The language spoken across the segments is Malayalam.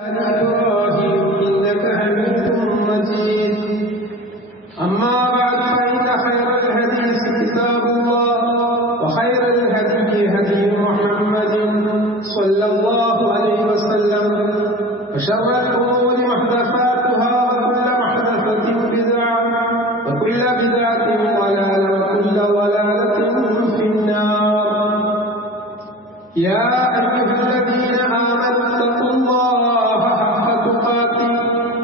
إبراهيم إنك حميد مجيد أما بعد فإن خير الحديث كتاب الله وخير الهدي هدي محمد صلى الله عليه وسلم وشر الأمور محدثاتها وكل محدثة بدعة وكل بدعة ضلالة وكل ضلالة في النار. يا أيها الذين آمنوا اتقوا الله حق تقاته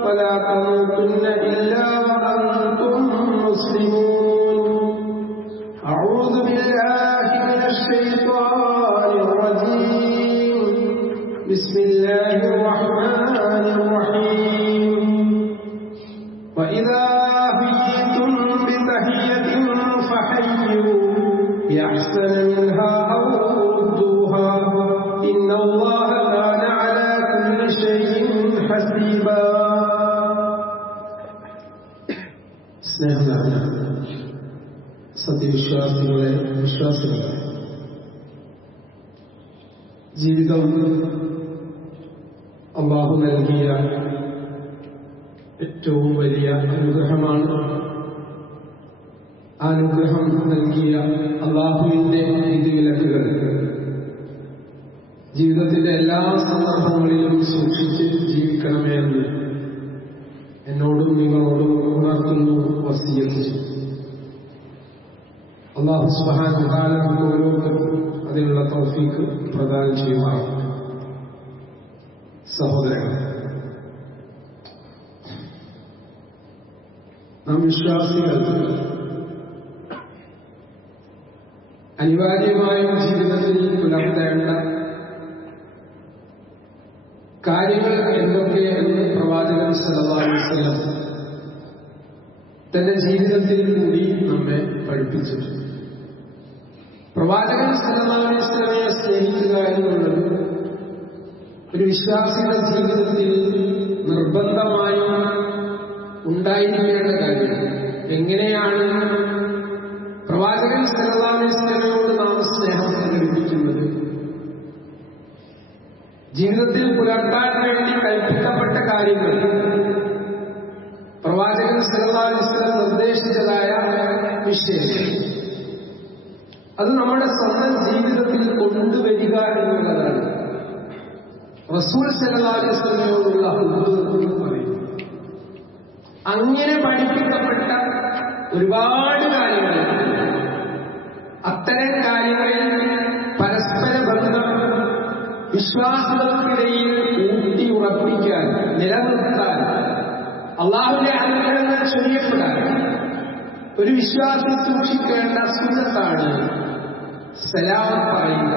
ولا تموتن إلا وأنتم مسلمون. أعوذ بالله من الشيطان الرجيم. بسم الله الرحمن الرحيم. وإذا حييتم بتحية فحيوا بأحسن منها أو ردوها إن الله كان على كل شيء حسيبا. സ്നേഹമുള്ള സത്യവിശ്വാസികളെ, വിശ്വാസികളെ, ജീവിതം അല്ലാഹു നൽകിയ ഏറ്റവും വലിയ അനുഗ്രഹമാണ്. ആ അനുഗ്രഹം നൽകിയ അല്ലാഹുവിന്റെ വിധിവിലക്കുകൾ ജീവിതത്തിന്റെ എല്ലാ സന്ദർഭങ്ങളിലും സൂക്ഷിച്ച് ജീവിക്കണമേ എന്ന് എന്നോടും നിങ്ങളോടും ഉണർത്തുന്നു, വസിയ്യത്ത് ചെയ്തു. അല്ലാഹു സുബ്ഹാനഹു വ തആല നമുക്ക് ഓരോരുത്തർക്കും അതിനുള്ള തൗഫീഖ് പ്രദാനം ചെയ്യുമാറാകട്ടെ. സഹോദരങ്ങളെ, നാം വിശ്വാസികൾ അനിവാര്യമായും ജീവിതത്തിൽ പുലർത്തേണ്ട കാര്യങ്ങൾ എന്തൊക്കെയെന്ന് പ്രവാചകൻ സല്ലല്ലാഹു അലൈഹി വസല്ലം തന്റെ ജീവിതത്തിൽ കൂടി നമ്മെ പഠിപ്പിച്ചിട്ടുണ്ട്. പ്രവാചകൻ സല്ലല്ലാഹു അലൈഹി വസല്ലമയെ സ്നേഹിക്കുക എന്നുള്ളത് ഒരു വിശ്വാസിയുടെ ജീവിതത്തിൽ നിർബന്ധമായും ഉണ്ടായിരിക്കേണ്ട കാര്യമാണ്. എങ്ങനെയാണ് പ്രവാചകൻ സല്ലല്ലാഹു അലൈഹി വസല്ലമയോട് നാം സ്നേഹം പ്രകടിപ്പിക്കുന്നത്? ജീവിതത്തിൽ പുലർത്താൻ വേണ്ടി കൽപ്പിക്കപ്പെട്ട കാര്യങ്ങൾ, പ്രവാചകൻ സല്ലല്ലാഹു അലൈഹി വസല്ലം നിർദ്ദേശിച്ചതായ വിഷയങ്ങൾ, അത് നമ്മുടെ സ്വന്തം ജീവിതത്തിൽ കൊണ്ടുവരിക എന്നുള്ളതാണ് റസൂൽ സല്ലല്ലാഹു അലൈഹി വസല്ലമയോടുള്ള ഹുബ്ബ് എന്ന് പറയുന്നത്. അങ്ങനെ പഠിപ്പിക്കപ്പെട്ട ഒരുപാട് കാര്യങ്ങളുണ്ട്. അത്തരം കാര്യങ്ങളിൽ പരസ്പര ബന്ധം വിശ്വാസികൾക്കിടയിൽ ഊട്ടി ഉറപ്പിക്കാൻ, നിലനിർത്താൻ, അല്ലാഹുവിന്റെ അനുഗ്രഹങ്ങൾ ചൊരിയപ്പെടാൻ ഒരു വിശ്വാസി സൂക്ഷിക്കേണ്ട സുന്നത്താണ് സലാം പറയുക.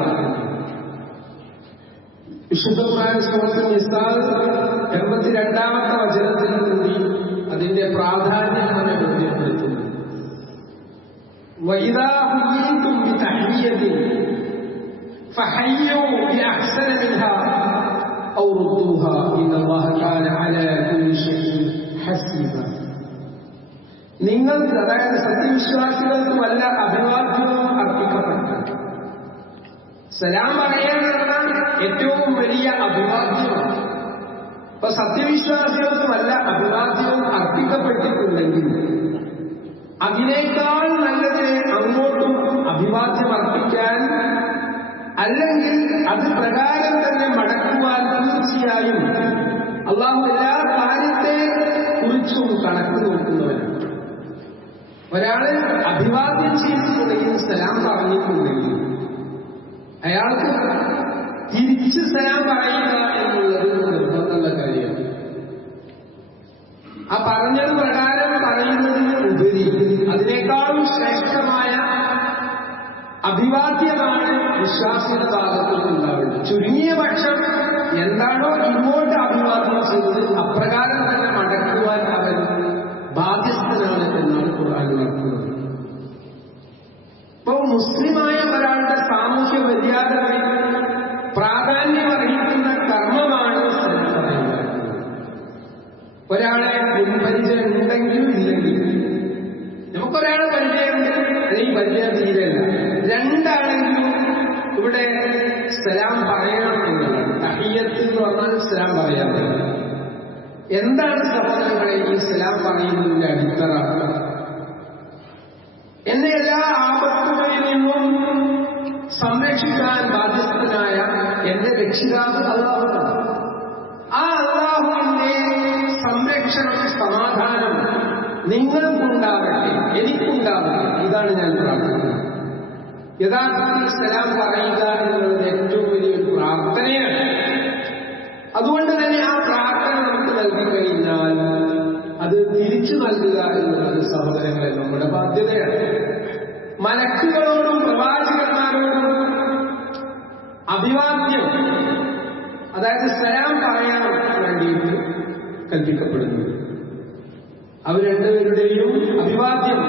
വിശുദ്ധമായ സൂറത്തുൽ നിസാ 82-ാമത്തെ വചനത്തിൽ കൂടി അതിന്റെ പ്രാധാന്യം നമ്മെ ബോധ്യപ്പെടുത്തുന്നു. وَإِذَا حُيِّيتُمْ بِتَحِيَّةٍ فَحَيُّوا بِأَحْسَنَ مِنْهَا أَوْ رُدُّوهَا إِنَّ اللَّهَ كَانَ عَلَى كُلِّ شَيْءٍ حَسِيبًا. നിങ്ങൾക്ക്, അതായത് സത്യവിശ്വാസികൾക്ക് വല്ല അഭിവാദ്യവും അർപ്പിക്കപ്പെട്ട സലാം പറയാനുള്ള ഏറ്റവും വലിയ അഭിവാദ്യമാണ്. അപ്പൊ സത്യവിശ്വാസികൾക്ക് വല്ല അഭിവാദ്യവും അർപ്പിക്കപ്പെട്ടിട്ടുണ്ടെങ്കിൽ അതിനേക്കാൾ നല്ലത് അങ്ങോട്ടും അഭിവാദ്യം അർപ്പിക്കാൻ, അല്ലെങ്കിൽ അത് പ്രകാരം തന്നെ മടക്കുവാൻ തീർച്ചയായും അല്ലാഹു എല്ലാ കാര്യത്തെ കുറിച്ചും കണക്ക് നോക്കുന്നവരാണ്. ഒരാള് അഭിവാദ്യം ചെയ്തിട്ടുണ്ടെങ്കിൽ, സലാം പറഞ്ഞിട്ടുണ്ടെങ്കിൽ അയാൾക്ക് തിരിച്ച് സലാം പറയുക എന്നുള്ളത് നിർബന്ധമുള്ള കാര്യമാണ്. ആ പറഞ്ഞത് പ്രകാരം പറയുന്നതിന് ഉപരി അതിനേക്കാളും ശ്രേഷ്ഠമായ അഭിവാദ്യമാണ് വിശ്വാസിയുടെ ഭാഗത്തിൽ ഉണ്ടാവേണ്ടത്. ചുരുങ്ങിയ പക്ഷം എന്താണോ ഇങ്ങോട്ട് അഭിവാദ്യം ചെയ്തത് അപ്രകാരം തന്നെ മടക്കുവാൻ അവൻ ബാധ്യസ്ഥനാണ് എന്നാണ് ഖുർആൻ ഉണർത്തുന്നത്. ഇപ്പോൾ മുസ്ലിമായ ഒരാളുടെ സാമൂഹ്യ മര്യാദകളിൽ പ്രാധാന്യമർഹിക്കുന്ന കർമ്മമാണ് സലാം പറയുക. ഒരാളെ മുൻപരിചയം ഉണ്ടെങ്കിലും ഇല്ലെങ്കിലും, നമുക്കൊരാളെ പരിചയമുണ്ട്, അല്ലെങ്കിൽ പരിചയം തീരല്ല, രണ്ടാണെങ്കിലും ഇവിടെ സലാം പറയണം എന്നുള്ളതാണ്. തഹിയ്യത്ത് എന്ന് പറഞ്ഞാൽ സലാം പറയാൻ. എന്താണ് സഹോദരങ്ങളെ ഈ സലാം പറയുന്നതിന്റെ അടിത്തറ? എന്നെ എല്ലാ ആപത്തുകളിൽ നിന്നും സംരക്ഷിക്കാൻ ബാധ്യസ്ഥനായ എന്റെ രക്ഷിതാവ് അല്ലാഹുവാണ്. ആ അല്ലാഹുവിന്റെ സംരക്ഷണം, സമാധാനം നിങ്ങൾക്കുണ്ടാവട്ടെ, എനിക്കുണ്ടാവട്ടെ. ഇതാണ് ഞാൻ പ്രാർത്ഥിക്കുന്നത്. യഥാർത്ഥത്തിൽ സലാം പറയുക എന്നുള്ളത് ഏറ്റവും വലിയൊരു പ്രാർത്ഥനയാണ്. അതുകൊണ്ട് തന്നെ ആ പ്രാർത്ഥന നമുക്ക് നൽകി കഴിഞ്ഞാൽ അത് തിരിച്ചു നൽകുക എന്നുള്ളത് സഹോദരങ്ങളെ നമ്മുടെ ബാധ്യതയാണ്. മലക്കുകളോടും പ്രവാചകന്മാരോടും അഭിവാദ്യം, അതായത് സലാം പറയാൻ വേണ്ടിയിട്ട് കൽപ്പിക്കപ്പെടുന്നു. അവർ രണ്ടുപേരുടെയും അഭിവാദ്യം,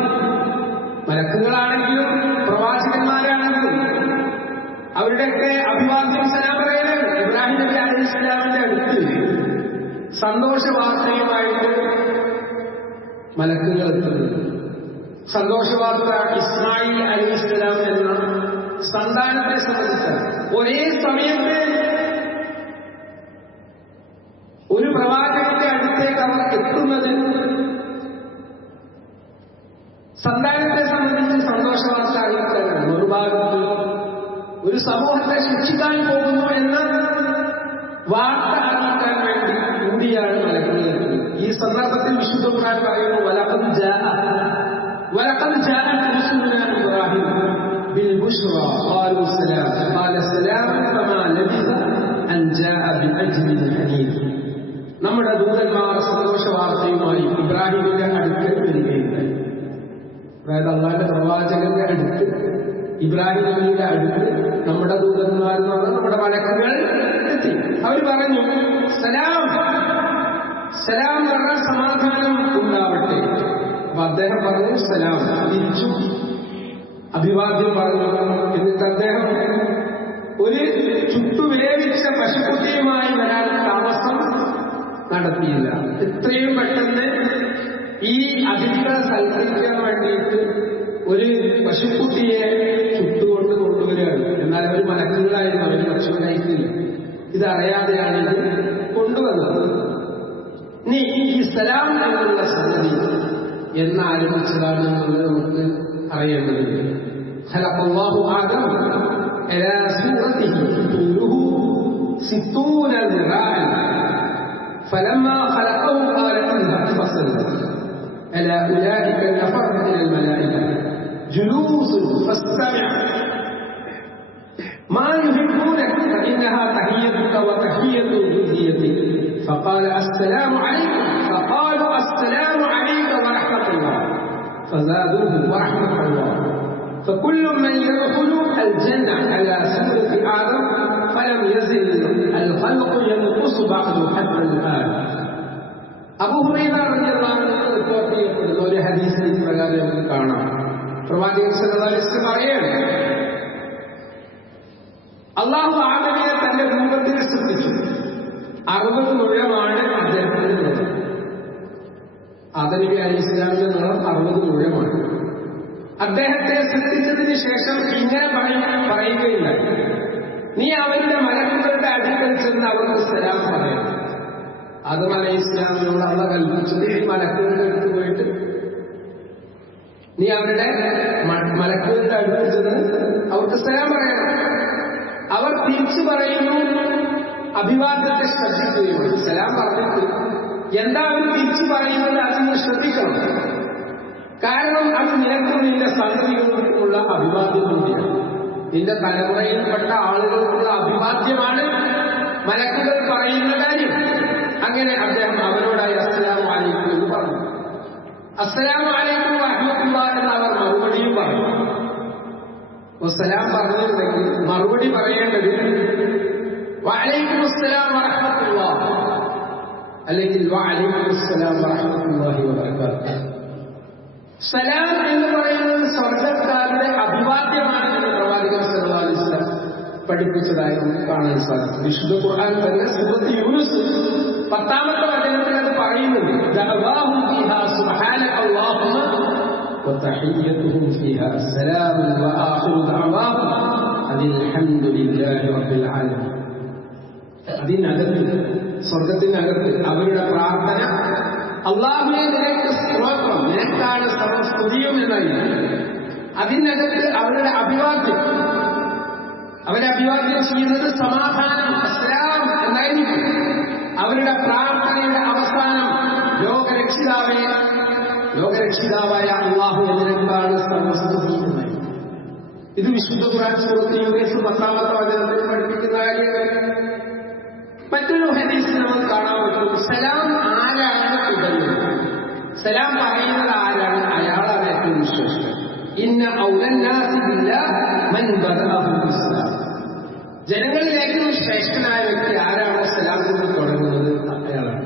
മലക്കുകളാണെങ്കിലും പ്രവാചകന്മാരാണെങ്കിലും അവരുടെയൊക്കെ അഭിവാദ്യം സലാം പറയലാണ്. ഇബ്രാഹിം നബി അലൈഹിസ്സലാമിന്റെ അടുത്ത് സന്തോഷ വാർത്തയുമായിട്ട് മലക്കുകൾ എത്തുന്നത്. സന്തോഷവാർത്ത ഇസ്മായിൽ അലൈഹിസ്സലാം എന്ന സന്താനത്തെ സംബന്ധിച്ച ഒരേ സമയത്ത് ഒരു പ്രവാചകന്റെ അടുത്തേക്ക് അവർ എത്തുന്നത് സന്താനത്തെ സംബന്ധിച്ച് സന്തോഷവാർത്ത അറിയിക്കാനാണ്. ഒരു ഭാഗത്ത് ഒരു സമൂഹത്തെ ശിക്ഷിക്കാൻ പോകുന്നു എന്ന വാർത്ത അറിയിക്കാൻ വേണ്ടി കൂടിയാണ് മലക്കുകൾ എത്തുന്നത്. ഈ സന്ദർഭത്തിൽ വിശുദ്ധ ഖുർആൻ പറയുന്നു, വലഖദ് ജാഅ റസൂലുനാ ഇബ്രാഹിം ബിൽ ബുശ്റാ ഖാലു സലാം ഖാല സലാമുൻ ഫമാ ലബിസ അൻ ജാഅ ബിഅജ്ലിൻ ഹനീഫ്. നമ്മുടെ ദൂതന്മാർ സന്തോഷ വാർത്തയുമായി ഇബ്രാഹിമിന്റെ അടുക്കൽ വരികയുണ്ടായി. അതായത് അള്ളാഹുവിന്റെ പ്രവാചകന്റെ അടുത്ത്, ഇബ്രാഹിം നബിയുടെ അടുത്ത് നമ്മുടെ ദൂതന്മാർ എന്ന് പറഞ്ഞാൽ നമ്മുടെ മലക്കുകൾ എത്തി. അവർ പറഞ്ഞു സലാം, സലാം എന്ന് പറഞ്ഞാൽ സമാധാനം ഉണ്ടാവട്ടെ. അപ്പൊ അദ്ദേഹം പറഞ്ഞു സലാം, തിരിച്ചു അഭിവാദ്യം പറഞ്ഞു. എന്നിട്ട് അദ്ദേഹം ഒരു ചുട്ടുവേവിച്ച പശുക്കുട്ടിയുമായി വരാൻ താമസം നടത്തിയില്ല. എത്രയും പെട്ടെന്ന് ഈ അതിഥികളെ സൽക്കരിക്കാൻ വേണ്ടിയിട്ട് ഒരു പശുക്കുട്ടിയെ ചുട്ടുകൊണ്ട് കൊണ്ടുവരികയാണ്. എന്നാൽ അവർ മലക്കുകളായിരുന്നു, അവർ ഭക്ഷണം കഴിക്കില്ല. ഇതറിയാതെയാണ് ഇത് കൊണ്ടുവന്നത്. ഇനി ഈ സലാം എന്നുള്ള സംഗതി എന്നാരംഭിച്ചതാണ് എന്നുള്ളത് നമുക്ക് അറിയേണ്ടതുണ്ട്. ഖലഖല്ലാഹു ആദം അലാ സൂറത്തിഹി തൂലുഹു 60 ذراعا فلما خلقه قال اذهب فصل على أولئك النفر من الملائكة جلوس فاستمع ما يحبونك فإنها تحيتك وتحية ذريتك فقال السلام عليكم فقالوا السلام عليك ورحمة الله فزادوه ورحمة الله فكل من يدخل الجنة على سورة آدم فلم يزل الخلق ينقص بعد حتى الآن. അബൂ ഹുറൈറ റളിയല്ലാഹു അൻഹു റിപ്പോർട്ട് ചെയ്യപ്പെടുന്ന ഒരു ഹദീസിൽ പ്രകാരം നമുക്ക് കാണാം. പ്രവാചകൻ സല്ലല്ലാഹു അലൈഹി വസല്ലം പറയുകയാണ്, അല്ലാഹു ആദമിനെ തന്റെ രൂപത്തിൽ സൃഷ്ടിച്ചു. 60 മുഴമാണ് അദ്ദേഹത്തിന്റെ നീളം. ആദം നബി അലൈഹിസ്സലാമിന്റെ നീളം 60 മുഴമാണ്. അദ്ദേഹത്തെ സൃഷ്ടിച്ചതിന് ശേഷം ഇങ്ങനെ പറയുകയുണ്ടായി, നീ അവരുടെ മലക്കുകളുടെ അടുക്കൽ ചെന്ന് അവർക്ക് സലാം പറയണം. ആദം അലൈഹിസ്സലാമിനോട് അള്ളാഹു കൽപ്പിച്ചത് ഈ മലക്കുകളുടെ അടുത്ത് പോയിട്ട് നീ അവരുടെ മലക്കുകളുടെ അടുത്ത് ചെന്ന് അവർക്ക് സലാം പറയണം. അവർ തിരിച്ചു പറയുന്നു, അഭിവാദ്യത്തെ ശ്രദ്ധിക്കുകയാണ്. സലാം പറഞ്ഞിട്ട് എന്താ അവർ തിരിച്ചു പറയുന്നത് അതൊന്ന് ശ്രദ്ധിക്കണം. കാരണം അത് നിനക്കും നിന്റെ സന്തതികൾക്കുമുള്ള അഭിവാദ്യം കൂടിയാണ്. നിന്റെ തലമുറയിൽപ്പെട്ട ആളുകൾക്കുള്ള അഭിവാദ്യമാണ് മലക്കുകൾ പറയുന്ന കാര്യം. അങ്ങനെ അദ്ദേഹം അവരോടായി അസ്സലാമു അലൈക്കും എന്ന് പറഞ്ഞു. അസ്സലാമു അലൈക്കും വറഹ്മത്തുള്ളാഹി എന്ന് അവർ മറുപടിയും പറഞ്ഞു. സലാം പറഞ്ഞിരുന്നെങ്കിൽ മറുപടി പറയേണ്ടത് വഅലൈക്കും അസ്സലാം വറഹ്മത്തുള്ളാഹി അല്ലെങ്കിൽ വഅലൈക്കും അസ്സലാം വറഹ്മത്തുള്ളാഹി വബറകാതുഹു. സലാം എന്ന് പറയുന്നത് സ്വർഗ്ഗക്കാരുടെ അഭിവാദ്യമാണ് എന്ന് പ്രവാചകൻ സല്ലല്ലാഹു അലൈഹി വസല്ലം പഠിപ്പിച്ചതായി നമുക്ക് കാണാൻ സാധിക്കും. വിശുദ്ധ ഖുർആൻ തന്നെ സൂറത്ത് യൂനുസ് 10-ാമത്തെ വചനത്തിൽ അത് പറയുന്നുണ്ട്. ദഅവാഹും ഫീഹാ സുബ്ഹാനക അല്ലാഹുമ്മ വതഹിയ്യതുഹും ഫീഹാ സലാമുൻ വആഖിറു ദഅവാഹും അൽഹംദുലില്ലാഹി റബ്ബിൽ ആലമീൻ. അതിനകത്ത്, സ്വർഗത്തിനകത്ത് അവരുടെ പ്രാർത്ഥന അല്ലാഹുവേ നിനക്ക് സ്തോത്രം, നിനക്കാണ് സർവസ്തുതിയും എന്നായിരിക്കും. അതിനകത്ത് അവരുടെ അഭിവാദ്യം, അവരെ അഭിവാദ്യം ചെയ്യുന്നത് സമാധാനം, അസ്സലാം എന്നായിരിക്കും. അവരുടെ പ്രാർത്ഥനയുടെ അവസാനം ലോകരക്ഷിതാവായ അല്ലാഹു നിനക്കാണ് സർവസ്തുതി എന്നായിരിക്കും. ഇത് വിശുദ്ധ ഖുർആൻ സൂറത്ത് യൂനൂസ് 10-ാമത്തെ വചനത്തിൽ പഠിപ്പിക്കുന്ന കാര്യങ്ങൾ. മറ്റൊരു ഹദീസിൽ നമുക്ക് കാണാൻ പറ്റും, സലാം ആരാണ് തുടരുന്നത്, സലാം പറയുന്നത് ആരാണ്, അയാളാണ് ഏറ്റവും ശ്രേഷ്ഠൻ. ഇന്ന ഔലന്നാസി ബില്ലാഹി മൻ ബദഅഹു ബിസ്സലാം. ജനങ്ങളിൽ ഏറ്റവും ശ്രേഷ്ഠനായ വ്യക്തി ആരാണോ സലാം കൊണ്ട് തുടങ്ങുന്നത്, അയാളാണ്.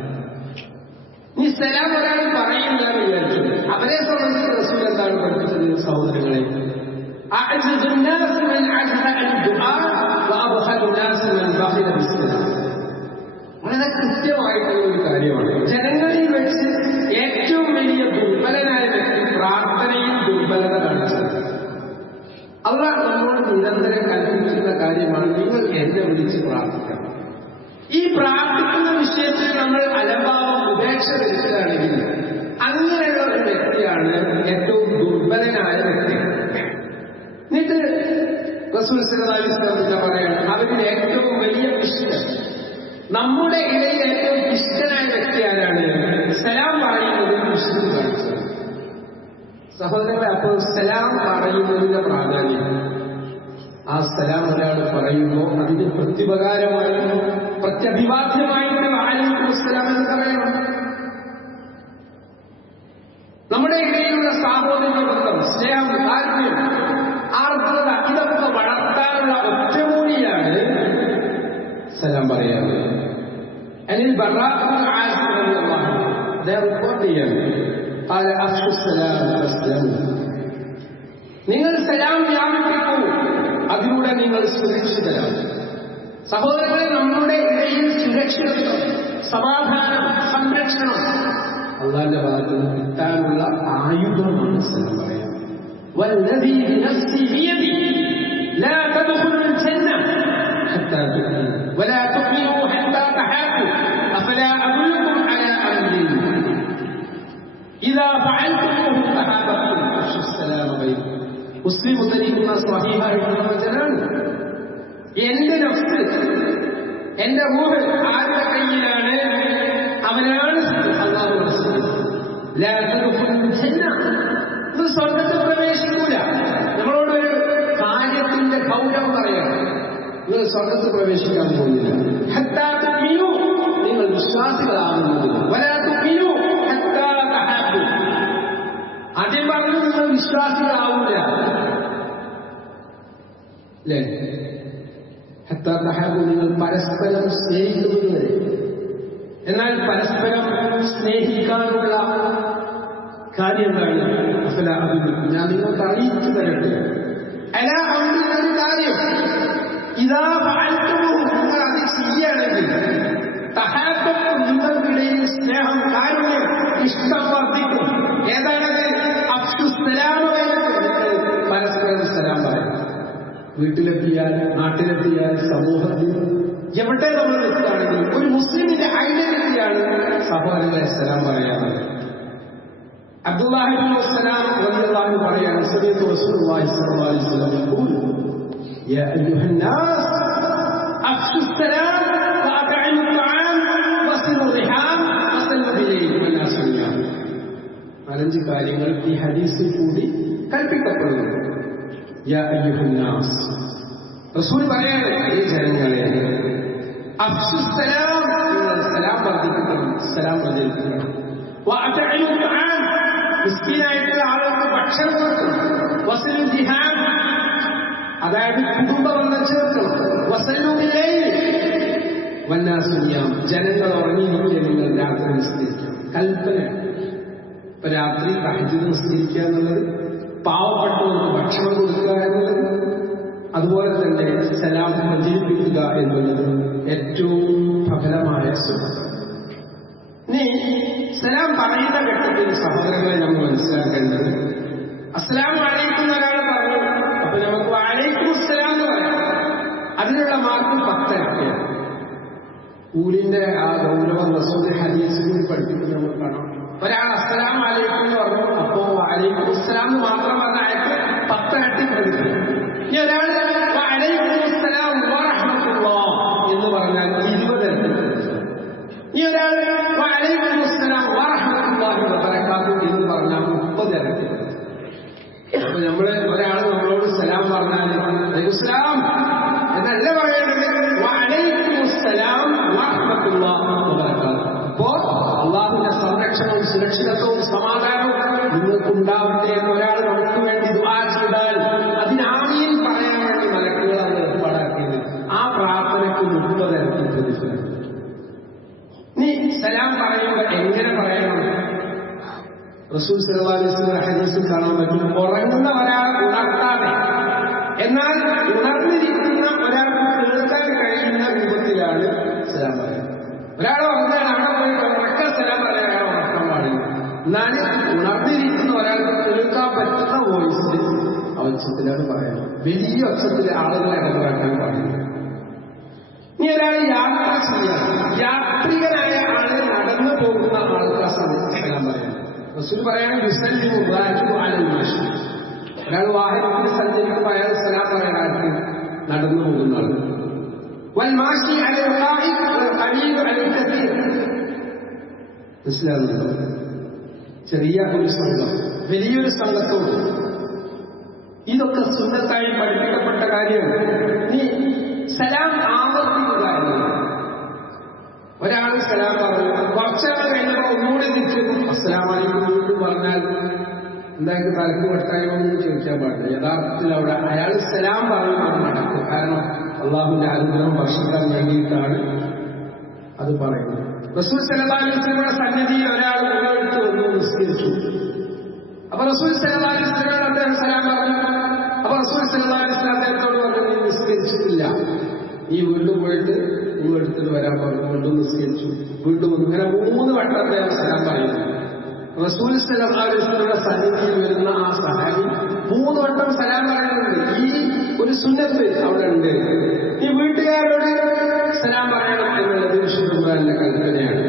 ഈ സലാം ഒരാൾ പറയുന്നില്ല എന്ന് വിചാരിച്ചു, അവരെ സംബന്ധിച്ച് റസൂൽ എന്താണ് പഠിപ്പിച്ചത്? സഹോദരങ്ങളെ, അഅ്ജസു الناس من عجز عن الدعاء وأبخل الناس من بخل بالسلام. വളരെ കൃത്യമായിട്ടുള്ള ഒരു കാര്യമാണ്. ജനങ്ങളിൽ വെച്ച് ഏറ്റവും വലിയ ദുർബലനായ വ്യക്തി പ്രാർത്ഥനയിൽ ദുർബലത കാണിച്ചത്. അല്ലാഹു നമ്മോട് നിരന്തരം കൽപ്പിക്കുന്ന കാര്യമാണ്, നിങ്ങൾ എന്നെ വിളിച്ച് പ്രാർത്ഥിക്കണം. ഈ പ്രാർത്ഥിക്കുന്ന വിഷയത്തിൽ നമ്മൾ അലംഭാവം, ഉപേക്ഷ വരുത്തുകയാണെങ്കിൽ അങ്ങനെയുള്ള ഒരു വ്യക്തിയാണ് ഏറ്റവും ദുർബലനായ വ്യക്തി. എന്നിട്ട് റസൂൽ സല്ലല്ലാഹു അലൈഹി വസല്ലം പറയാണ്, അവരുടെ ഏറ്റവും വലിയ പിശുക്ക്, നമ്മുടെ ഇടയിൽ ഏറ്റവും പിശുക്കനായ വ്യക്തി ആരാണ്? സലാം പറയുന്നതിൽ പിശുക്ക് കാണിച്ചത്. സഹോദരങ്ങളെ, അപ്പോൾ സലാം പറയുന്നതിന്റെ പ്രാധാന്യം, ആ സലാം ഒരാൾ പറയുമ്പോൾ അതിന് പ്രത്യുപകാരമായിട്ട്, പ്രത്യഭിവാദ്യമായിട്ട് വഅലൈക്കും അസ്സലാം എന്ന് പറയണം. നമ്മുടെ ഇടയിലുള്ള സാഹോദര്യ ബന്ധം, സ്നേഹം, താല്പര്യം, ആർദ്രത, ഇതൊക്കെ വളർത്താനുള്ള ഒറ്റമൂലിയാണ് സലാം പറയാറ്. അനിൽ ബറാഅ ഇബ്നു ആസിം റളിയല്ലാഹു അൻഹു അദ്ദേഹം റിപ്പോർട്ട് ചെയ്യാണ്, ഖാല അഫ്ശു സലാം തസ്ലമു. നിങ്ങൾ സലാം വ്യാപിപ്പിക്കൂ, അതിലൂടെ നിങ്ങൾ സുരക്ഷിതരാകും. സഹോദരങ്ങളെ, നമ്മുടെ ഇടയിൽ സുരക്ഷിതത്വം, സമാധാനം, സംരക്ഷണം അല്ലാഹുവിന്റെ ഭാഗത്ത് നിന്ന് കിട്ടാനുള്ള ആയുധമാണ് സലാം പറയാം. والذي بنفسي بيدي لا تدخلوا الجنة حتى تؤمنوا ولا تؤمنوا حتى تحابوا أفلا أدلكم على أمر إذا فعلتموه تحاببتم أفشوا السلام بينكم. മുസ്ലിം ഉദ്ധരിക്കുന്ന സ്വഹീഹായിട്ടുള്ള വചനമാണ്. എന്റെ നഫ്സ്, എന്റെ റൂഹ് ആരുടെ കയ്യിലാണ്? അവനാണ് അല്ലാഹു റസൂൽ. ലാ തദ്ഖുലുൽ ജന്ന, ഇത് സ്വർഗ്ഗത്തിൽ പ്രവേശിക്കൂല. നമ്മളോടൊരു കാര്യത്തിന്റെ ഗൗരവം പറയാം, നിങ്ങൾ സ്വർഗ്ഗത്തിൽ പ്രവേശിക്കാൻ പോകുന്നില്ല. ഹത്താ തുഅ്മിനൂ, നിങ്ങൾ വിശ്വാസികളാകുന്നത്. വലാ തുഅ്മിനൂ ഹത്താ തഹാബു, ആദ്യം പറഞ്ഞു നിങ്ങൾ വിശ്വാസികളാവില്ല അല്ലേ? ഹത്താ തഹാബു, നിങ്ങൾ പരസ്പരം സ്നേഹിക്കുന്നതുവരെ. എന്നാൽ പരസ്പരം സ്നേഹിക്കാനുള്ള കാര്യം എന്താണ്? അഫല അദുല്ലുക്കും, ഞാൻ നിങ്ങൾക്ക് അറിയിച്ചു തരട്ടെ. അലാ അംരിൻ, ഒരു കാര്യം, ഇദാ ഫഅൽതുമൂഹു, നിങ്ങൾ അത് ചെയ്യുകയാണെങ്കിൽ തഹാബത്തും, നിങ്ങൾക്കിടയിൽ സ്നേഹം, കാരുണ്യം, ഇഷ്ടം വർദ്ധിക്കും. ഏതാണത്? അഫ്ശു സലാമ ബൈനക്കും, നിങ്ങൾ പരസ്പരം സലാം പറയും. വീട്ടിലെത്തിയാൽ, നാട്ടിലെത്തിയാൽ, സമൂഹത്തിൽ എവിടെ നമ്മൾ എത്തുകയാണെങ്കിലും ഒരു മുസ്ലിമിന്റെ ഐഡന്റിറ്റിയാണ് സഹോദരങ്ങളെ സലാം പറയാറുള്ളത്. അബ്ദുല്ലാഹി ഇബ്നു സലാം റളിയല്ലാഹു അൻഹു പറയാണ്, സല്ലല്ലാഹു അലൈഹി വസല്ലം യഖൂൽ യാ അയ്യുഹന്നാസ് അഫ്ശു സലാം വഅത്ഇമു ത്വആം വസിലു റിഹാം വസല്ലു ബിലൈഹി വന്നാസു നിയാം. 5 കാര്യങ്ങൾ ഈ ഹദീസിൽ കൂടി കൽപ്പിക്കപ്പെടുന്നു. യാ അയ്യുഹന്നാസ്, റസൂൽ പറയാണ്, ഈ ജനങ്ങളെ, അഫ്ശു സലാം, നിങ്ങൾ സലാം വർദ്ധിപ്പിക്കണം, സലാം പ്രചരിപ്പിക്കണം. വഅത്ഇമു ത്വആം, മിസ്കീനായിട്ടുള്ള ആളുകൾക്ക് ഭക്ഷണം കൊടുക്കണം. വസിലു റിഹാം, അതായത് കുടുംബ ബന്ധം ചേർക്കണം. വസല്ലു ബിലൈഹി വന്നാസു നിയാം, ജനങ്ങൾ ഉറങ്ങിയിരിക്കുക, നിങ്ങൾ രാത്രി നിസ്കരിക്കണം. കൽപ്പന. ഇപ്പൊ രാത്രി തഹജ്ജുദ് നിസ്കരിക്കുക എന്നുള്ളത്, പാവപ്പെട്ടവർക്ക് ഭക്ഷണം കൊടുക്കുക എന്നുള്ളത്, അതുപോലെ തന്നെ സലാം പ്രചരിപ്പിക്കുക എന്നുള്ളത് ഏറ്റവും പ്രബലമായ സുഖം. ഇനി സലാം പറയുന്ന ഘട്ടത്തിൽ സഹോദരങ്ങളെ നമ്മൾ മനസ്സിലാക്കേണ്ടത്, അസ്സലാമു അലൈക്കും ഒരാൾ പറഞ്ഞു, അപ്പൊ നമുക്ക് വഅലൈക്കും അസ്സലാം എന്ന് പറയാം. കൂലിന്റെ ആ ഗൗരവം റസൂൽ ഹദീസിൽ കൂടി പഠിപ്പിക്കുന്നത് നമ്മൾ കാണാം. ഒരാൾ അസ്സലാമു അലൈക്കും എന്ന് പറഞ്ഞു, അപ്പോ അലൈക്കും അസ്സലാം എന്ന് മാത്രം പറഞ്ഞ അയാൾക്ക് 10 ഇരട്ടി പ്രതിഫലം. ഇനി ഒരാൾ അലൈക്കും അസ്സലാം വറഹ്മത്തുള്ളാഹ് എന്ന് പറഞ്ഞാൽ 20 ഇരട്ടി പ്രതിഫലം. ഇനി ഒരാൾ അലൈക്കും അസ്സലാം വറഹ്മത്തുള്ളാഹി വബറകാതുഹു എന്ന് പറഞ്ഞാൽ 30 ഇരട്ടി പ്രതിഫലം. അപ്പൊ ഒരാൾ നമ്മളോട് സലാം പറഞ്ഞാൽ അലൈക്കുസ്സലാം എന്നല്ല പറയേണ്ടത്, വഅലൈക്കുമുസ്സലാം വറഹ്മത്തുള്ളാഹി വബറകാതുഹു. അപ്പോ അള്ളാഹുവിന്റെ സംരക്ഷണവും സുരക്ഷിതത്വവും സമാധാനവും നിങ്ങൾക്കുണ്ടാവട്ടെ എന്ന് ഒരാൾ നമുക്ക് വേണ്ടി ദുആ ചെയ്താൽ അതിനാമീൻ പറയാൻ വേണ്ടി മലക്കുകൾ അത് ഏർപ്പാടാക്കിയത്. ആ പ്രാർത്ഥനയ്ക്ക് 30 ഇരട്ടി പ്രതിഫലം. നീ സലാം പറയുമ്പോൾ എങ്ങനെ പറയണം? റസൂൽ സല്ലല്ലാഹു അലൈഹി വസല്ലം ഹദീസിൽ കാണാൻ പറ്റും, ഉറങ്ങുന്ന ഒരാൾ ഉണർത്താതെ എന്നാൽ ഉണർന്നിരിക്കുന്ന ഒരാൾക്ക് കേൾക്കാൻ കഴിയുന്ന രൂപത്തിലാണ് സലാം പറയുന്നത്. ഒരാൾ ഉറങ്ങാൻ അവിടെ പോയി ഉറക്ക സലാം പറയാൻ അയാൾ ഉറക്കാൻ പാടില്ല. എന്നാൽ ഉണർന്നിരിക്കുന്ന ഒരാൾക്ക് കേൾക്കാൻ പറ്റുന്ന വോയിസിൽ ഒച്ചത്തിലാണ് പറയുന്നത്. വലിയ ഒച്ചത്തിൽ ആളുകളെ ഇടപെടാൻ പാടില്ല. ഇനി ഒരാൾ യാത്ര ചെയ്യാൻ, യാത്രികനായ ആള് നടന്നു പോകുന്ന ആൾക്ക് ആ സമയത്ത് സലാം പറയാം. റസൂൽ പറയാണ് ഒരാൾ വാഹനത്തിൽ സഞ്ചരിക്കുമ്പോൾ അയാൾ സലാം പറയാൻ ആൾക്ക് നടന്നു പോകുന്ന ആൾ. മനസ്സിലാകുന്നുണ്ടോ? ചെറിയ ഒരു സംഘം വലിയൊരു സംഘത്തോട് ഇതൊക്കെ സുന്നത്തായി പഠിപ്പിക്കപ്പെട്ട കാര്യമാണ്. നീ സലാം ആവർത്തിക്കുക എന്നുള്ളത്. ഒരാൾ സലാം പറഞ്ഞു, കുറച്ചാൾ കഴിഞ്ഞപ്പോൾ ഒന്നുകൂടി തിരിച്ചു അസ്സലാമു അലൈക്കും വീണ്ടും പറഞ്ഞാൽ എന്തായാലും തലക്ക് വെട്ടായോന്ന് ചോദിക്കാൻ പാടില്ല. യഥാർത്ഥത്തിൽ അവിടെ അയാൾ സലാം പറയുന്നത് നടക്കും. കാരണം അള്ളാഹുവിന്റെ അനുഗ്രഹം വർഷിക്കാൻ വേണ്ടിയിട്ടാണ് അത് പറയുന്നത്. റസൂൽ സല്ലല്ലാഹു അലൈഹി വസല്ലമയുടെ സന്നിധിയിൽ ഒരാൾ ഉള്ളെടുത്ത് വന്നു നിസ്കരിച്ചു. അപ്പൊ റസൂൽ സല്ലല്ലാഹു അലൈഹി വസല്ലമയോട് അദ്ദേഹം സലാം പറഞ്ഞു. അപ്പൊ റസൂൽ സല്ലല്ലാഹു അലൈഹി വസല്ലം അദ്ദേഹത്തോട് പറഞ്ഞു, നീ നിസ്കരിച്ചിട്ടില്ല, നീ വീണ്ടും പോയിട്ട് നിങ്ങൾ എടുത്തിട്ട് വരാൻ പറഞ്ഞു. വീണ്ടും നിസ്കരിച്ചു, വീണ്ടും ഇങ്ങനെ 3 വട്ടം അദ്ദേഹം സലാം പറയുന്നു. റസൂൽ സല്ലല്ലാഹു അലൈഹി വസല്ലമയുടെ സന്നിധിയിൽ വരുന്ന ആ സഹാബി 3 വട്ടം സലാം പറയുന്നുണ്ട്. ഈ ഒരു സുന്നത്ത് അവിടെ ഉണ്ട്. ഈ വീട്ടുകാരോട് സലാം പറയണം എന്നുള്ളത് വിശുദ്ധ ഖുർആനിന്റെ കൽപ്പനയാണ്.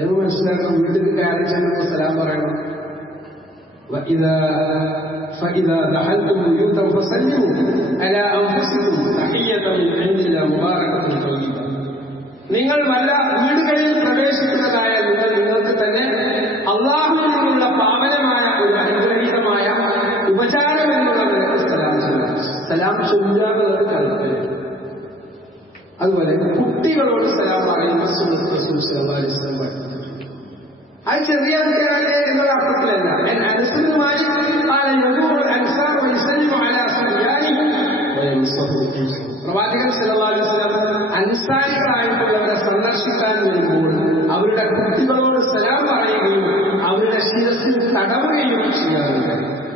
എന്ന് മനസ്സിലാക്കണം. വീട്ടിൽ കയറി ചെല്ലുമ്പോൾ സലാം പറയണം. فإذا دخلتم بيوتا فسلموا على أنفسكم تحية من عند الله مباركة طيبة. നിങ്ങൾ വല്ല വീടുകളിൽ പ്രവേശിക്കുന്നതായാൽ നിങ്ങൾക്ക് തന്നെ അള്ളാഹുവിൽ നിന്നുള്ള പാവനമായ ഒരു അനുഗ്രഹീതമായ ഉപചാരം എന്നുള്ള നിലക്ക് സലാം ചൊല്ലുന്നത് കൽപ്പന. അതുപോലെ കുട്ടികളോട് സലാം പറയുന്ന സുന്നത്ത് റസൂൽ സല്ലല്ലാഹു അലൈഹി വസല്ലം പഠിപ്പിച്ചു. അത് ചെറിയ കുട്ടികളല്ലേ എന്നുള്ള അർത്ഥത്തിലല്ല. അനുസൃതമായി പ്രവാചകൻ സല്ലല്ലാഹു അലൈഹി വസല്ലം അൻസാരികളായിട്ടുള്ളവരെ സന്ദർശിക്കാൻ വരുമ്പോൾ അവരുടെ കുട്ടികളോട് സലാം പറയുകയും അവരുടെ ശിരസിൽ തടവുകയും ചെയ്യാറുണ്ട്.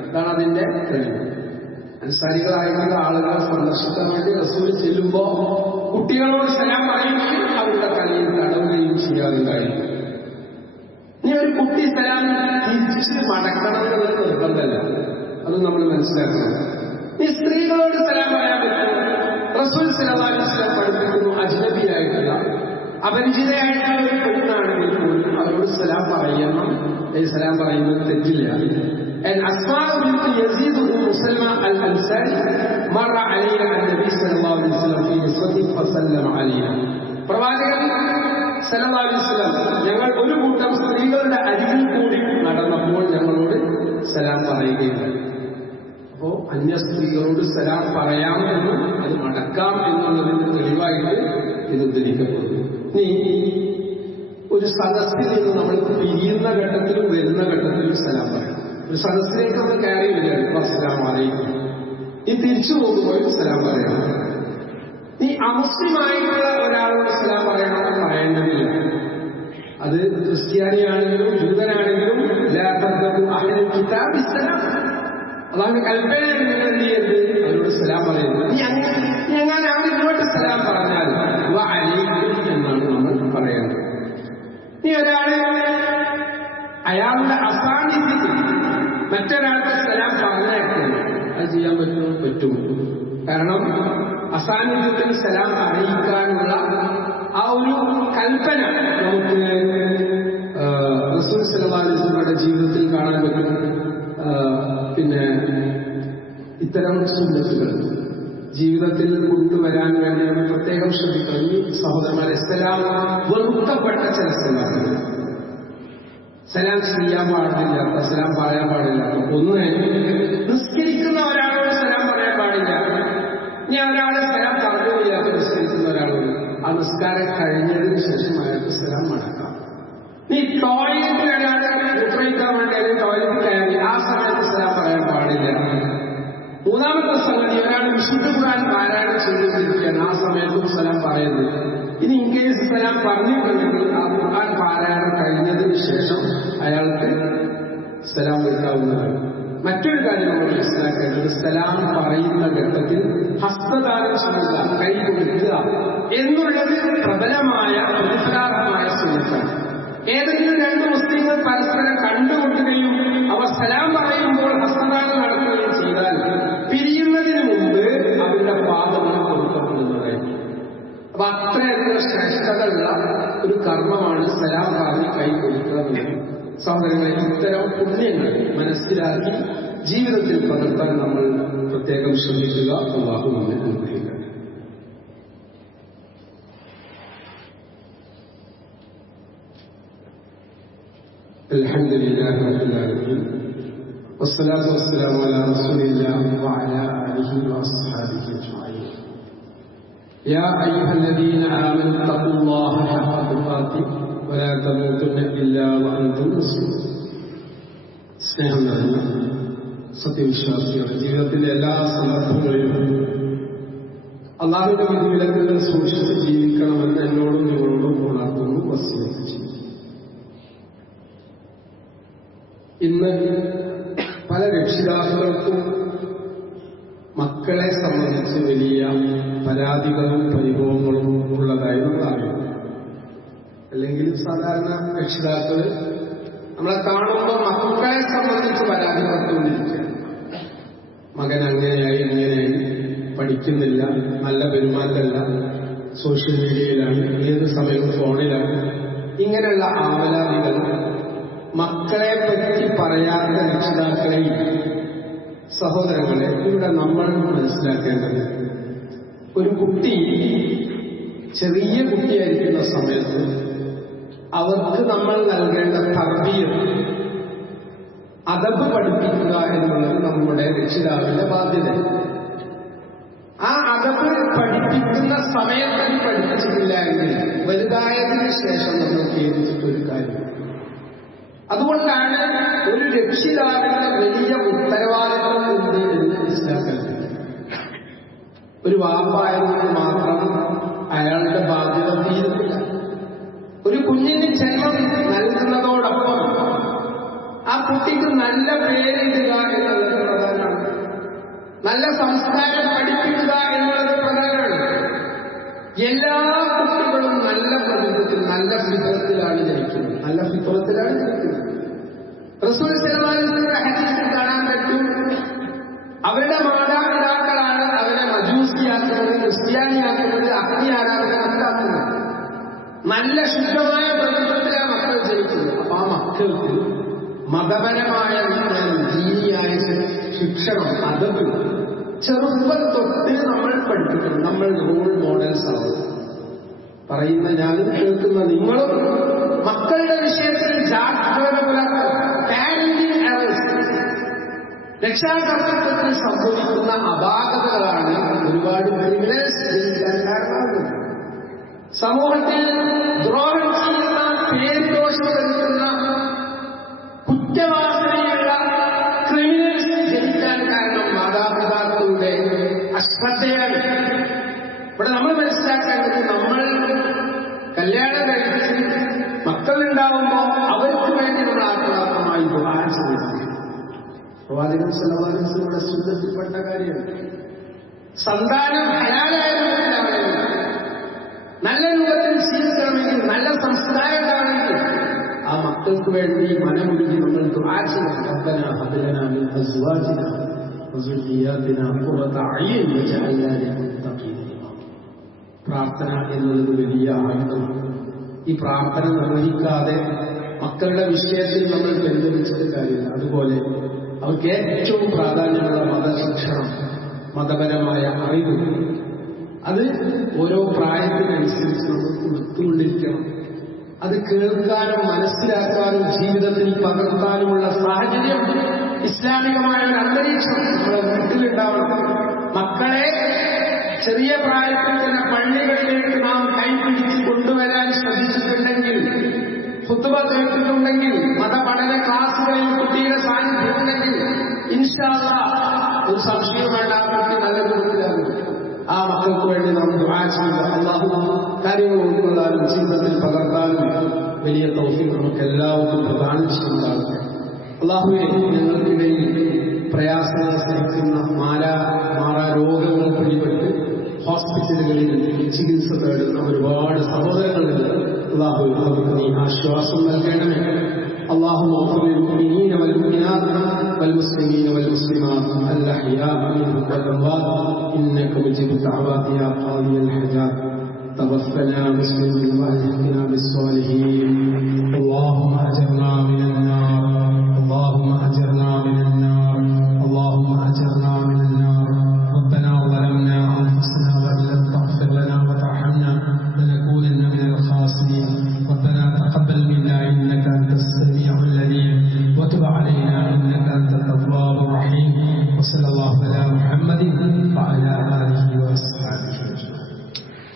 ഇതാണ് അതിന്റെ തെളിവ്. അൻസാരികളായിട്ടുള്ള ആളുകളെ സന്ദർശിക്കാൻ വേണ്ടി റസൂൽ ചെല്ലുമ്പോൾ കുട്ടികളോട് സലാം പറയുകയും അവരുടെ തലയിൽ തടവുകയും ചെയ്യാറുണ്ടായിരുന്നു. ഇനി ഒരു കുട്ടി സലാം തിരിച്ച് മടക്കണം എന്നുള്ളത് നിർബന്ധമല്ല, അത് നമ്മൾ മനസ്സിലാക്കണം. ഈ സ്ത്രീകളോട് സലാം പറയാൻ പറ്റും. റസൂൽ സല്ലല്ലാഹു അലൈഹി വസല്ലം പഠിപ്പിക്കുന്നു, അജ്നബിയായിട്ടുള്ള അപരിചിതയായിട്ടുള്ള ഒരു പെണ്ണാണെങ്കിൽ പോലും അവരോട് സലാം പറയണം. സലാം പറയുന്നത് തെറ്റില്ല. أسماء بنت يزيد بن سلمى الأنصاري مر علينا النبي صلى الله عليه وسلم في نسوة فسلم علينا. പ്രവാചകൻ സല്ലല്ലാഹു അലൈഹി വസല്ലം ഞങ്ങൾ ഒരു കൂട്ടം സ്ത്രീകളുടെ അരികിൽ കൂടി നടന്നപ്പോൾ ഞങ്ങളോട് സലാം പറയുകയുണ്ടായി. അപ്പോ അന്യ സ്ത്രീകളോട് സലാം പറയാമെന്നും അത് മടക്കാം എന്നുള്ളതിന്റെ തെളിവായിട്ട് ഇത് ഉദ്ധരിക്കപ്പെടുന്നു. നീ ഒരു സദസ്സിൽ നിന്ന് നമ്മൾ പിരിയുന്ന ഘട്ടത്തിലും വരുന്ന ഘട്ടത്തിലും സലാം പറയണം. ഒരു സദസ്സിലേക്ക് നമ്മൾ കയറി വരികയാണ്, അസ്സലാമു അലൈക്കും. നീ തിരിച്ചു പോകുമ്പോഴും സലാം പറയണം. നീ അമുസ്ലിമായിട്ടുള്ള ഒരാളോട് സലാം പറയണമെന്ന് പറയേണ്ടതില്ല. അത് ക്രിസ്ത്യാനിയാണെങ്കിലും ജൂതനാണെങ്കിലും അതാണ് കൽപ്പനയാണ്. നിങ്ങൾ എന്ത് ചെയ്യരുത്, അവരോട് സലാം പറയുന്നത്. നീ അങ്ങനെ അവർ ഇങ്ങോട്ട് സലാം പറഞ്ഞാൽ എന്നാണ് നമ്മൾ പറയേണ്ടത്. നീ ഒരാള് അയാളുടെ അസാന്നിധ്യത്തിൽ മറ്റൊരാൾക്ക് സലാം പറഞ്ഞേക്കുന്നു, അത് ചെയ്യാൻ പറ്റും. കാരണം അസാന്നിധ്യത്തിൽ സലാം അറിയിക്കാനുള്ള ആ ഒരു കൽപ്പന നമുക്ക് റസൂൽ സല്ലല്ലാഹു അലൈഹി വസല്ലമയുടെ ജീവിതത്തിൽ കാണാൻ പറ്റും. പിന്നെ ഇത്തരം സുന്നത്തുകൾ ജീവിതത്തിൽ കൊണ്ടുവരാൻ വേണ്ടി നമ്മൾ പ്രത്യേകം ശ്രദ്ധിക്കണം. ഈ സഹോദരന്മാരെ, സലാം വെറുക്കപ്പെട്ട ചില സന്ദർഭങ്ങൾ, സലാം ചെയ്യാൻ പാടില്ലാത്ത, സലാം പറയാൻ പാടില്ലാത്ത ഒന്ന്, നിസ്കരിക്കുന്ന ഒരാളോട് സലാം പറയാൻ പാടില്ല. ഇനി ഒരാളെ സലാം പറഞ്ഞില്ലാത്ത നിസ്കരിക്കുന്ന ഒരാളോട് ആ നിസ്കാരം കഴിഞ്ഞതിന് ശേഷം അയാൾക്ക് സലാം മടക്കാം. നീ ടോയ്ലറ്റിൽ ഒരാളെ മൂത്രയിക്കാൻ വേണ്ടി അല്ലെങ്കിൽ ടോയ്ലറ്റിൽ കയറി ആ സമയത്ത് സലാം പറയാൻ പാടില്ല. മൂന്നാമത്തെ സംഗതി, ഒരാൾ വിശുദ്ധ ഖുർആൻ പാരായണം ചെയ്തുകൊണ്ടിരിക്കുകയാണ്, ആ സമയത്തും സലാം പറയുന്നത്. ഇനി ഇൻകേസ് സലാം പറഞ്ഞിട്ടുണ്ടെങ്കിൽ ആ ഖുർആൻ പാരായണം കഴിഞ്ഞതിന് ശേഷം അയാൾക്ക് സലാം വിളിക്കാവുന്നതാണ്. മറ്റൊരു കാര്യം നമ്മൾ മനസ്സിലാക്കേണ്ടത്, സലാം പറയുന്ന ഘട്ടത്തിൽ ഹസ്തദാനം ചെയ്യുക, കൈ കൊടുക്കുക എന്നുള്ളത് പ്രബലമായ പ്രതിഫലാർഹമായ സുന്നത്താണ്. ഏതെങ്കിലും രണ്ട് മുസ്ലിങ്ങൾ പരസ്പരം കണ്ടുമുട്ടുകയും അവർ സലാം പറയുമ്പോൾ ഹസ്തദാനം നടത്തുകയും ചെയ്താൽ പിരിയുന്നതിന് മുമ്പ് അവരുടെ പാപങ്ങൾ കൊടുക്കപ്പെടുന്നതായിരിക്കും. അപ്പൊ അത്രയധികം ശ്രേഷ്ഠതയുള്ള ഒരു കർമ്മമാണ് സലാം പറഞ്ഞ് കൈ കൊടുക്കുക എന്നുള്ളത്. സഹോദരങ്ങളെ, ഇത്തരം പുണ്യങ്ങൾ മനസ്സിലാക്കി ജീവിതത്തിൽ പകർത്താൻ നമ്മൾ പ്രത്യേകം ശ്രമിക്കുക. അല്ലാഹു നമ്മെ അനുഗ്രഹിക്കട്ടെ. അൽഹംദുലില്ലാഹി റബ്ബിൽ ആലമീൻ വസ്സലാത്തു വസ്സലാമു അലാ റസൂലില്ലാഹി വഅലാ ആലിഹി വഅസ്ഹാബിഹി അജ്മഈൻ. യാ അയ്യുഹല്ലദീന ആമനൂ തഖുല്ലാഹ ഹഖ്ക തുഖാതിഹി വലാ തമൂതുന്ന ഇല്ലാ വഅൻതും മുസ്ലിമൂൻ. സ്നേഹം നിറഞ്ഞ സത്യവിശ്വാസികളുടെ ജീവിതത്തിന്റെ എല്ലാ സന്ദർഭങ്ങളിലും അല്ലാഹുവിന്റെ വിധിവിലക്കുകൾ സൂക്ഷിച്ച് ജീവിക്കണമെന്ന് എന്നോടും നിങ്ങളോടും ഉണർത്തുന്നു, വസിയത്ത് ചെയ്യും. ഇന്ന് പല രക്ഷിതാക്കൾക്കും മക്കളെ സംബന്ധിച്ച് വലിയ പരാതികളും പരിഭവങ്ങളും ഉള്ളതായി നമ്മൾ അറിയാം. അല്ലെങ്കിൽ സാധാരണ രക്ഷിതാക്കൾ നമ്മളെ കാണുമ്പോൾ മക്കളെ സംബന്ധിച്ച് പരാതിപ്പെട്ടുകൊണ്ടിരിക്കുകയാണ്. മകൻ അങ്ങനെയായി ഇങ്ങനെയായി, പഠിക്കുന്നില്ല, നല്ല പെരുമാറ്റമല്ല, സോഷ്യൽ മീഡിയയിലാണ്, ഏത് സമയവും ഫോണിലാണ്, ഇങ്ങനെയുള്ള ആവലാതികൾ മക്കളെ പറ്റി പറയാത്ത രക്ഷിതാക്കളെയും സഹോദരങ്ങളെ ഇവിടെ നമ്മൾ മനസ്സിലാക്കേണ്ടത്, ഒരു കുട്ടി ചെറിയ കുട്ടിയായിരിക്കുന്ന സമയത്ത് അവർക്ക് നമ്മൾ നൽകേണ്ട തർബിയത്ത്, അദബ് പഠിപ്പിക്കുക എന്നുള്ളത് നമ്മുടെ രക്ഷിതാവിന്റെ ബാധ്യത. ആ അദബ് പഠിപ്പിക്കുന്ന സമയത്ത് പഠിപ്പിച്ചിട്ടില്ല എങ്കിൽ വലുതായതിനു ശേഷം നമ്മൾ ഖേദിച്ചിട്ടൊരു കാര്യം. അതുകൊണ്ടാണ് ഒരു രക്ഷിതാവിന്റെ വലിയ ഉത്തരവാദിത്വം ഉണ്ട് എന്ന് മനസ്സിലാക്കുന്നത്. ഒരു വാപ്പായതുകൊണ്ട് മാത്രം അയാളുടെ ബാധ്യത തീരുന്നില്ല. ഒരു കുഞ്ഞിന് ജന്മം നൽകുന്നതോടൊപ്പം ആ കുട്ടിക്ക് നല്ല പേരിടുക എന്നുള്ളത് പ്രധാനമാണ്. നല്ല സംസ്കാരം പഠിപ്പിക്കുക എന്നുള്ളത് പ്രധാനമാണ്. എല്ലാ കുട്ടികളും നല്ല പ്രകൃതത്തിൽ, നല്ല ഫിത്രത്തിലാണ് ജനിക്കുന്നത്. നല്ല ഫിത്രത്തിലാണ് ജനിക്കുന്നത്. റസൂൽ സല്ലല്ലാഹു അലൈഹി വസല്ലം ഹദീസിൽ കാണാൻ പറ്റും, അവരുടെ മാതാപിതാക്കളാണ് അവരെ മജൂസിയാക്കുന്നത്, ക്രിസ്ത്യാനിയാക്കുന്നത്, അഗ്നി ആരാധന നടത്താക്കുന്നത്. നല്ല ശുദ്ധമായ പ്രകൃതത്തിലാണ് മക്കൾ ജനിക്കുന്നത്. അപ്പൊ ആ മക്കൾക്ക് മതപരമായ വിജ്ഞാനം, ദീനിയായ ശിക്ഷണം, അദബ് ചെറുപ്പം തൊട്ട് നമ്മൾ പഠിപ്പിക്കണം. നമ്മൾ റോൾ മോഡൽസ് ആവും. പറയുന്ന ഞാനും കേൾക്കുന്ന നിങ്ങളും മക്കളുടെ വിഷയത്തിൽ ജാഗ്രത പുലർത്തണം. രക്ഷാകർത്തൃത്വത്തിന് സംഭവിക്കുന്ന അപാകതകളാണ് ഒരുപാട് ക്രിമിനൽസ് ജനിക്കാൻ കാരണമാകുന്നത്. സമൂഹത്തിൽ ദ്രോഹം ചെയ്യുന്ന, പേരുദോഷം വരുത്തുന്ന, കുറ്റവാസനയുള്ള ക്രിമിനൽസ് ജനിക്കാൻ കാരണം മാതാപിതാക്കളുടെ അശ്രദ്ധയാണ്. ഇവിടെ നമ്മൾ മനസ്സിലാക്കേണ്ടത്, നമ്മൾ കല്യാണം കഴിച്ച് മക്കളുണ്ടാവുമ്പോൾ അവർക്ക് വേണ്ടി നമ്മൾ ആത്മാർത്ഥമായി ദുആ ചെയ്യുക. പ്രവാചകൻ സല്ലല്ലാഹു അലൈഹി വസല്ലമയുടെ സുന്നത്തിൽപ്പെട്ട കാര്യമാണ്. സന്താനം ഹലാലായതുകൊണ്ടാണ്. നല്ല രൂപത്തിൽ ജീവിക്കണമെങ്കിൽ, നല്ല സംസ്കാരം ഉണ്ടാവണമെങ്കിൽ ആ മക്കൾക്ക് വേണ്ടി മനമുരുകി നമ്മൾ ദുആ ചെയ്യണം. റബ്ബനാ ഹബ് ലനാ മിൻ അസ്വാജിനാ വസുർരിയ്യാതിനാ ഖുറത അയ്യുൻ വജഅൽനാ ലിൽ മുത്തഖീന ഇമാമ. പ്രാർത്ഥന എന്നുള്ളത് വലിയ ആയുധമാണ്. ഈ പ്രാർത്ഥന നിർവഹിക്കാതെ മക്കളുടെ വിഷയത്തിൽ നമ്മൾ ബന്ധുവെച്ചിട്ട് കാര്യമില്ല. അതുപോലെ അവർക്ക് ഏറ്റവും പ്രാധാന്യമുള്ള മതശിക്ഷണം, മതപരമായ അറിവ്, അത് ഓരോ പ്രായത്തിനനുസരിച്ച് നമ്മൾ കൊടുത്തുകൊണ്ടിരിക്കണം. അത് കേൾക്കാനും മനസ്സിലാക്കാനും ജീവിതത്തിൽ പകർത്താനുമുള്ള സാഹചര്യം, ഇസ്ലാമികമായ ഒരു അന്തരീക്ഷം നമ്മുടെ വീട്ടിലുണ്ടാവണം. മക്കളെ ചെറിയ പ്രായത്തിൽ തന്നെ പള്ളികളിലേക്ക് നാം കൈപിടിച്ച് കൊണ്ടുവരാൻ ശ്രദ്ധിച്ചിട്ടുണ്ടെങ്കിൽ, ഖുത്ബ കേട്ടിട്ടുണ്ടെങ്കിൽ, മതപഠന ക്ലാസുകളിൽ കുട്ടിയുടെ സാന്നിധ്യമുണ്ടെങ്കിൽ ഇൻഷാ അല്ലാഹ് ഒരു സംശയം വേണ്ട, കുട്ടി നല്ല രൂപത്തിലാകും. ആ മക്കൾക്ക് വേണ്ടി നാം ദുആ ചെയ്യുക. അല്ലാഹു കാര്യങ്ങൾ ഉൾക്കൊള്ളാനും ജീവിതത്തിൽ പകർത്താനും വലിയ തൗഫീഖ് നമുക്ക് എല്ലാവർക്കും പ്രദാനം ചെയ്യുന്നതാകട്ടെ. അല്ലാഹുവേ, ഞങ്ങൾക്കിടയിൽ പ്രയാസങ്ങൾ സഹിക്കുന്ന മാറാ രോഗങ്ങൾ പിടിപെട്ട് ഹോസ്പിറ്റലുകളിൽ ചികിത്സ തേടുന്ന ഒരുപാട് സഹോദരങ്ങളുണ്ട്. അല്ലാഹു അവർക്ക് നീ ആശ്വാസം നൽകണമേ. اللهم اغفر للمؤمنين والمؤمنات والمسلمين والمسلمات الأحياء منهم والأموات إنك مجيب الدعوات يا قاضي الحاجات. توفنا مسلمين والحقنا بالصالحين. اللهم أجرنا من